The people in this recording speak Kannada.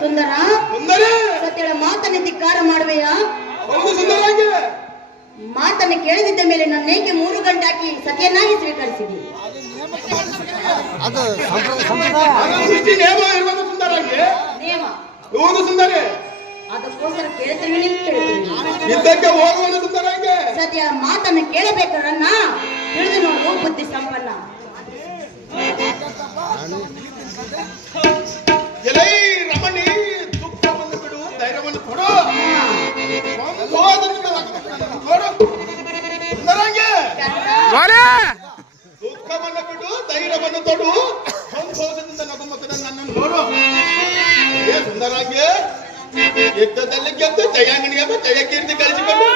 ಸುಂದರ ಸತ್ಯಳ ಮಾತನ್ನು ಧಿಕ್ಕಾರ ಮಾಡುವೆಯಾ? ಮಾತನ್ನು ಕೇಳದಿದ್ದ ಮೇಲೆ ನನ್ನೇಕೆ 3 ಗಂಟೆ ಹಾಕಿ ಸತ್ಯನಾಗಿ ಸ್ವೀಕರಿಸಿದೆ? ಅದಕ್ಕೋಸ್ಕರ ಕೇಳ್ತೀವಿ ಸತ್ಯ ಮಾತನ್ನು ಕೇಳಬೇಕನ್ನ ತಿಳಿದು ನೋಡು ಬುದ್ಧಿ ಸಂಪನ್ನ. ರಮಣಿ ದುಃಖವನ್ನು ಬಿಡು, ಧೈರ್ಯವನ್ನು ಕೊಡು. ದುಃಖವನ್ನು ಬಿಡು, ಧೈರ್ಯವನ್ನು ತೊಡು. ಸಂತೋಷದಿಂದ ನಗುಮುಖದ ನನ್ನನ್ನು ನೋಡು. ಸುಂದರಾಂಗಿ ಯುದ್ಧದಲ್ಲಿ ಗೆದ್ದು ಜಯಾಂಗಣಿಯನ್ನು ಜಯ ಕೀರ್ತಿ ಗಳಿಸಿಕೊಂಡು